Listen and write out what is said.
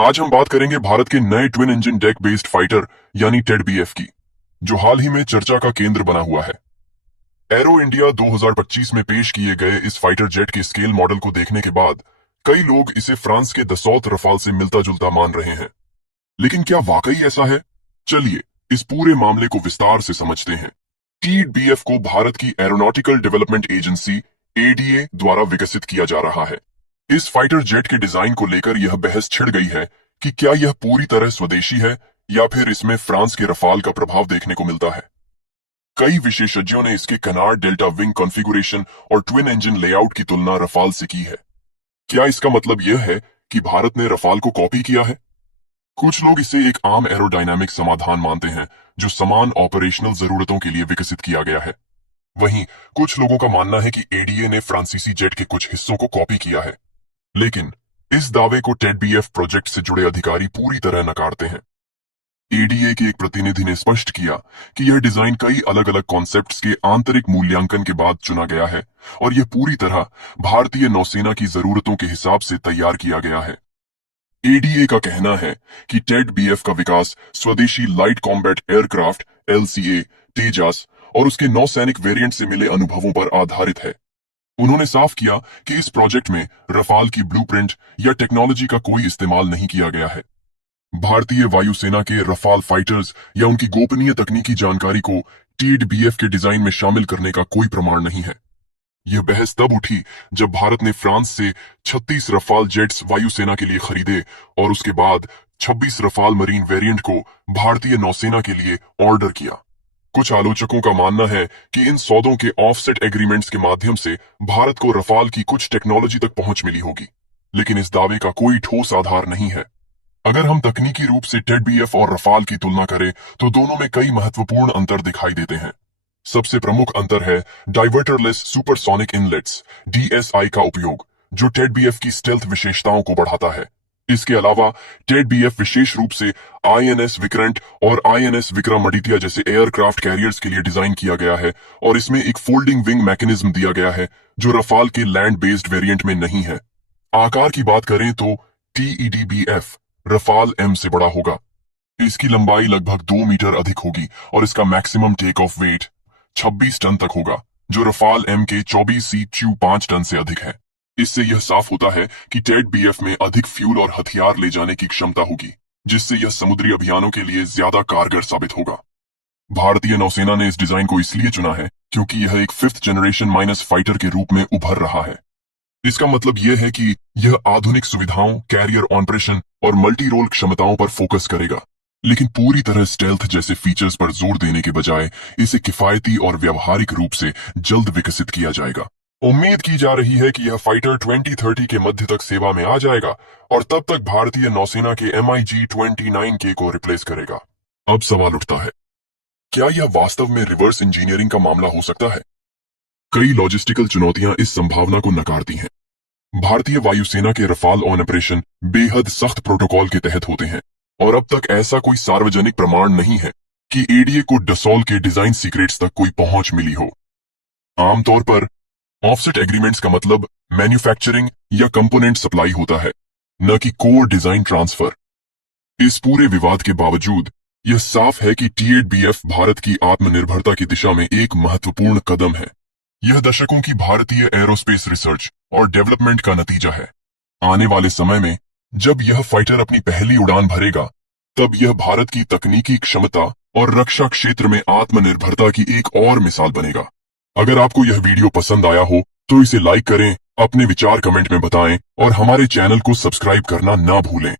आज हम बात करेंगे भारत के नए twin engine deck based fighter यानी टेड बीएफ की, जो हाल ही में चर्चा का केंद्र बना हुआ है। एरो इंडिया 2025 में पेश किए गए इस फाइटर जेट के स्केल मॉडल को देखने के बाद कई लोग इसे फ्रांस के दसौत रफाल से मिलता जुलता मान रहे हैं। लेकिन क्या वाकई ऐसा है? चलिए इस पूरे मामले को विस्तार से समझते हैं। टेड बीएफ को भारत की एरोनॉटिकल डेवलपमेंट एजेंसी एडीए द्वारा विकसित किया जा रहा है। इस फाइटर जेट के डिजाइन को लेकर यह बहस छिड़ गई है कि क्या यह पूरी तरह स्वदेशी है या फिर इसमें फ्रांस के रफाल का प्रभाव देखने को मिलता है। कई विशेषज्ञों ने इसके कनार्ड डेल्टा विंग कॉन्फ़िगरेशन और ट्विन इंजन लेआउट की तुलना रफाल से की है। क्या इसका मतलब यह है कि भारत ने रफाल को कॉपी किया है? कुछ लोग इसे एक आम एरोडायनामिक समाधान मानते हैं जो समान ऑपरेशनल जरूरतों के लिए विकसित किया गया है। वहीं कुछ लोगों का मानना है कि एडीए ने फ्रांसीसी जेट के कुछ हिस्सों को कॉपी किया है। लेकिन इस दावे को टेड बीएफ प्रोजेक्ट से जुड़े अधिकारी पूरी तरह नकारते हैं। एडीए के एक प्रतिनिधि ने स्पष्ट किया कि यह डिजाइन कई अलग अलग कॉन्सेप्ट्स के आंतरिक मूल्यांकन के बाद चुना गया है और यह पूरी तरह भारतीय नौसेना की जरूरतों के हिसाब से तैयार किया गया है। एडीए का कहना है कि टेड बीएफ का विकास स्वदेशी light combat aircraft LCA, Tejas और उसके नौसैनिक वेरिएंट से मिले अनुभवों पर आधारित है। उन्होंने साफ किया कि इस प्रोजेक्ट में रफाल की ब्लूप्रिंट या टेक्नोलॉजी का कोई इस्तेमाल नहीं किया गया है। भारतीय वायुसेना के रफाल फाइटर्स या उनकी गोपनीय तकनीकी जानकारी को टेड बीएफ के डिजाइन में शामिल करने का कोई प्रमाण नहीं है। यह बहस तब उठी जब भारत ने फ्रांस से 36 रफाल जेट्स वायुसेना के लिए खरीदे और उसके बाद 26 रफाल मरीन वेरिएंट को भारतीय नौसेना के लिए ऑर्डर किया। कुछ आलोचकों का मानना है कि इन सौदों के ऑफसेट एग्रीमेंट्स के माध्यम से भारत को रफाल की कुछ टेक्नोलॉजी तक पहुंच मिली होगी, लेकिन इस दावे का कोई ठोस आधार नहीं है। अगर हम तकनीकी रूप से टेड बीएफ और रफाल की तुलना करें तो दोनों में कई महत्वपूर्ण अंतर दिखाई देते हैं। सबसे प्रमुख अंतर है डाइवर्टरलेस सुपरसोनिक इनलेट्स डीएसआई का उपयोग, जो टेड बीएफ की स्टेल्थ विशेषताओं को बढ़ाता है। इसके अलावा टेड बीएफ विशेष रूप से आईएनएस विक्रांत और आईएनएस विक्रमादित्य जैसे एयरक्राफ्ट कैरियर्स के लिए डिजाइन किया गया है और इसमें एक फोल्डिंग विंग मैकेनिज्म दिया गया है जो रफाल के लैंड बेस्ड वेरिएंट में नहीं है। आकार की बात करें तो टीईडीबीएफ रफाल एम से बड़ा होगा। इसकी लंबाई लगभग 2 मीटर अधिक होगी और इसका maximum take off weight 26 ton तक होगा, जो रफाल एम के 24C-5 टन से अधिक है। इससे यह साफ होता है कि टेड बीएफ में अधिक फ्यूल और हथियार ले जाने की क्षमता होगी, जिससे यह समुद्री अभियानों के लिए ज्यादा कारगर साबित होगा। भारतीय नौसेना ने इस डिजाइन को इसलिए चुना है क्योंकि यह एक 5th जनरेशन माइनस फाइटर के रूप में उभर रहा है। इसका मतलब यह है कि यह आधुनिक सुविधाओं, कैरियर ऑपरेशन और मल्टी रोल क्षमताओं पर फोकस करेगा, लेकिन पूरी तरह स्टेल्थ जैसे फीचर्स पर जोर देने के बजाय इसे किफायती और व्यावहारिक रूप से जल्द विकसित किया जाएगा। उम्मीद की जा रही है कि यह फाइटर 2030 के मध्य तक सेवा में आ जाएगा और तब तक भारतीय नौसेना के MiG-29K को रिप्लेस करेगा। अब सवाल उठता है, क्या यह वास्तव में रिवर्स इंजीनियरिंग का मामला हो सकता है? कई लॉजिस्टिकल चुनौतियां इस संभावना को नकारती हैं। भारतीय वायुसेना के रफाल ऑन ऑपरेशन बेहद सख्त प्रोटोकॉल के तहत होते हैं और अब तक ऐसा कोई सार्वजनिक प्रमाण नहीं है कि एडीए को डसॉल के डिजाइन सीक्रेट्स तक कोई पहुंच मिली हो। आमतौर पर ऑफसेट एग्रीमेंट्स का मतलब मैन्युफैक्चरिंग या कंपोनेंट सप्लाई होता है, न कि कोर डिजाइन ट्रांसफर। इस पूरे विवाद के बावजूद यह साफ है कि टेड बीएफ भारत की आत्मनिर्भरता की दिशा में एक महत्वपूर्ण कदम है। यह दशकों की भारतीय एरोस्पेस रिसर्च और डेवलपमेंट का नतीजा है। आने वाले समय में जब यह फाइटर अपनी पहली उड़ान भरेगा, तब यह भारत की तकनीकी क्षमता और रक्षा क्षेत्र में आत्मनिर्भरता की एक और मिसाल बनेगा। अगर आपको यह वीडियो पसंद आया हो तो इसे लाइक करें, अपने विचार कमेंट में बताएं और हमारे चैनल को सब्सक्राइब करना ना भूलें।